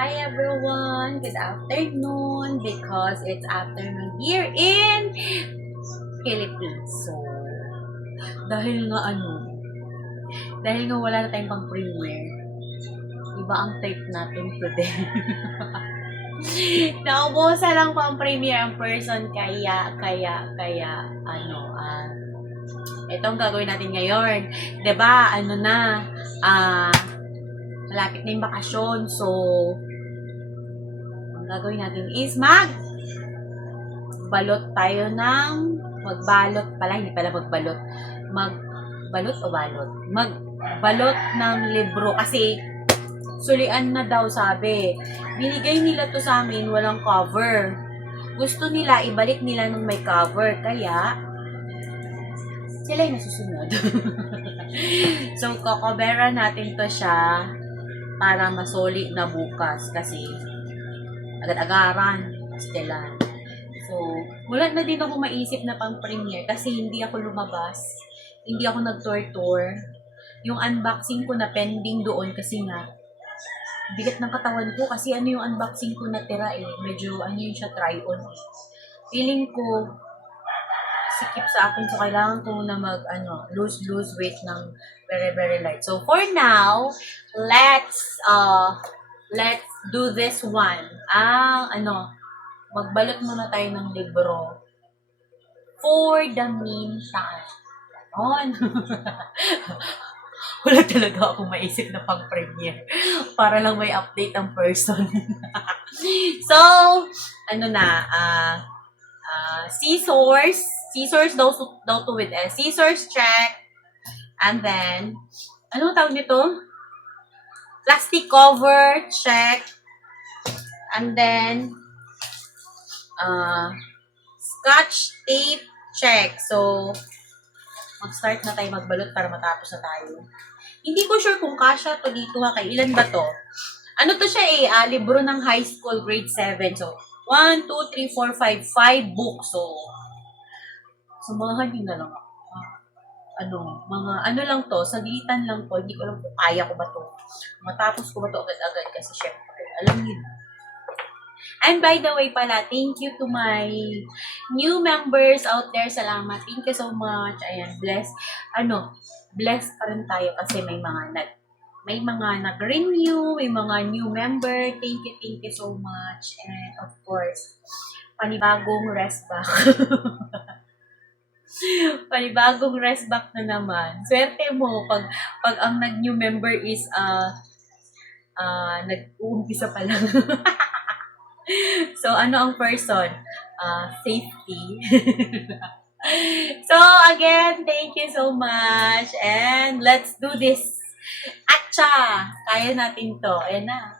Hi everyone! Good afternoon because it's afternoon here in Philippines. So, dahil nga wala na tayong pang premiere, iba ang type natin today. Naubusan lang pang premiere ang person kaya itong gagawin natin ngayon. 'Di ba? Malapit na yung bakasyon. So, ang gagawin natin is magbalot ng libro kasi sulian na daw sabi. Binigay nila to sa amin, walang cover. Gusto nila, ibalik nila nung may cover. Kaya, sila yung nasusunod. So, kokobera natin to siya para masoli na bukas kasi agad-agaran, pastelan. So, wala na din ako maisip na pang premiere kasi hindi ako lumabas. Hindi ako nag-tour-tour. Yung unboxing ko na pending doon kasi nga bigat ng katawan ko kasi yung unboxing ko na tira medyo yun siya try-on. Feeling ko sikip sa akin so kailangan ko na lose weight ng very very light. So for now, let's do this one. Magbalot muna tayo ng libro for the meantime. Wala talaga akong maisip na pang premiere para lang may update ang person. So, scissors daw to with S. Scissors check. And then, anong tawag nito? Plastic cover check. And then, scotch tape check. So, mag-start na tayo magbalot para matapos na tayo. Hindi ko sure kung kasha to dito kay ilan ba to? Ano to siya libro ng high school grade 7. So, 1, 2, 3, 4, 5 books. So, sumahan nyo na lang ako. Lang to, saglitan lang to. Hindi ko alam kung kaya ko ba to. Matapos ko ba to agad-agad kasi syempre, alam niyo. And by the way pala, thank you to my new members out there. Salamat. Thank you so much. Ayan, blessed pa rin tayo kasi may mga nag-renew, may mga new member. Thank you so much. And of course, panibagong rest back. Panibagong rest back na naman. Swerte mo pag ang nag-new member is nag-uumpisa pa lang. So, ang person? Safety. So, again, thank you so much. And let's do this. Atcha! Kaya natin to. Ayan na.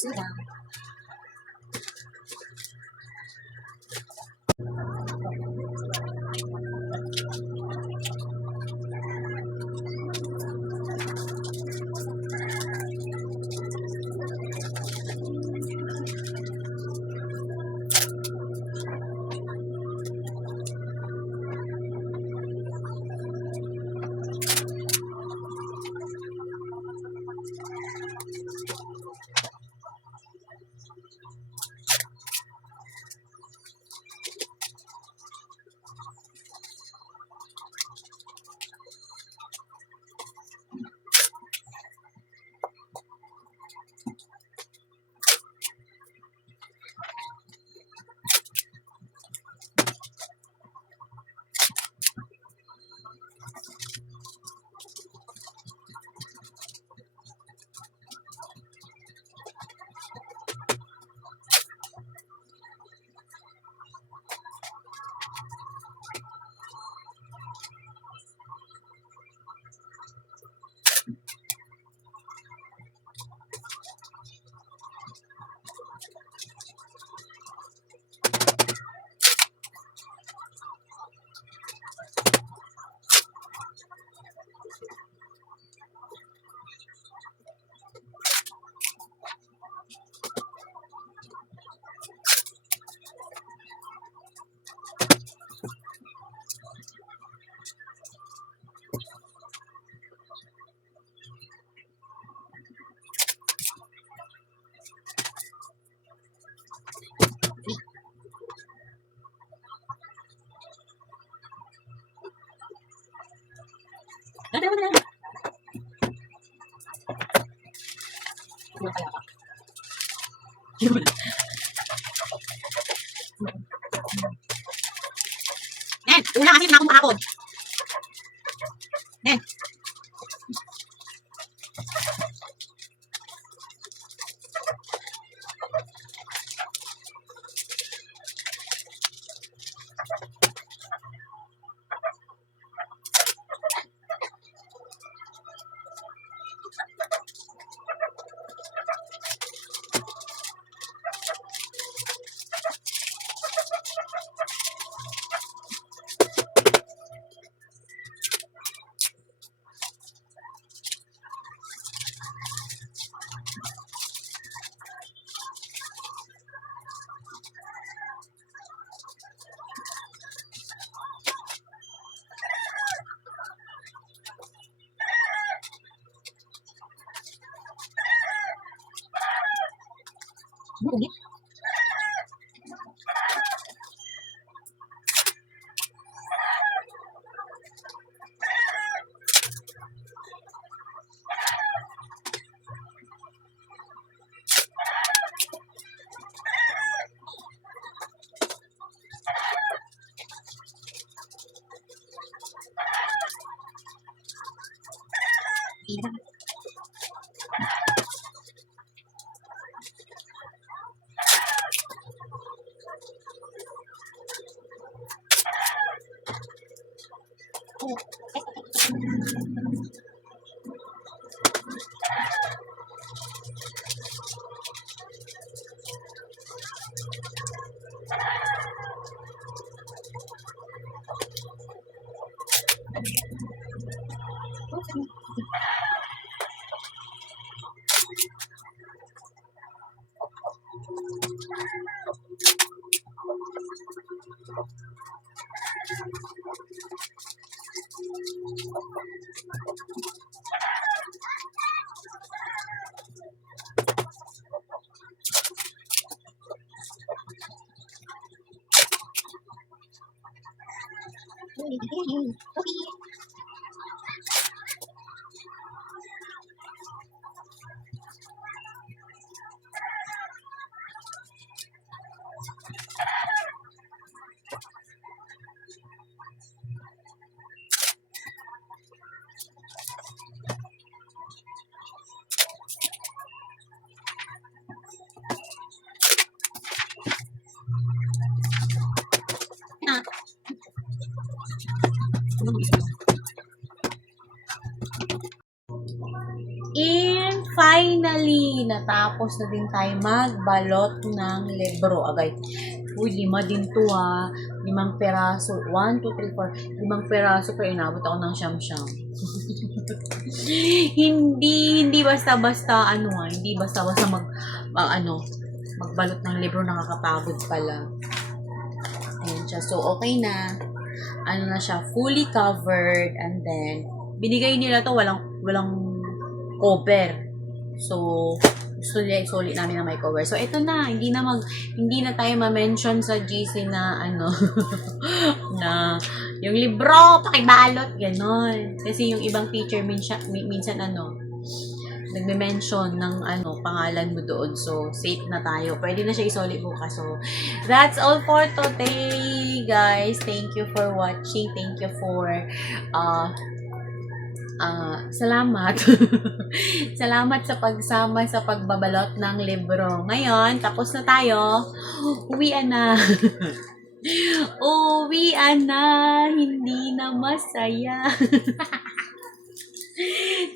Sila. Ano mo na? Ano kaya ba? Nen, una kasi na akong kahapon. Nen. Ulit. In finally, natapos na din tayo magbalot ng libro. Agay, uy, 5 din to ha. 5 peraso. 1, 2, 3, 4. 5 peraso pero inabot ako ng siyam-siyam. hindi basta-basta hindi basta-basta magbalot ng libro, nakakapagod pala. Ayan siya. So, okay na. Na siya, fully covered, and then, binigay nila to, walang cover. So, gusto nila isulit namin na may cover. So, ito na, hindi na tayo ma-mention sa GC na, na, yung libro, pakibalot, ganon. Kasi yung ibang teacher, minsan nagme-mention ng pangalan mo doon. So, safe na tayo. Pwede na siya isoli bukas. So, that's all for today, guys. Thank you for watching. Thank you for salamat. Salamat sa pagsama sa pagbabalot ng libro. Ngayon, tapos na tayo. Uwian na. Uwian na. Hindi na masaya.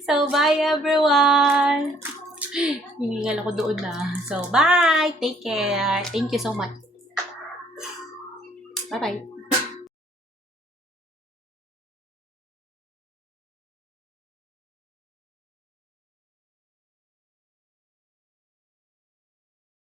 So, bye everyone! Hiningal ako doon na. So, bye! Take care! Thank you so much. Bye-bye!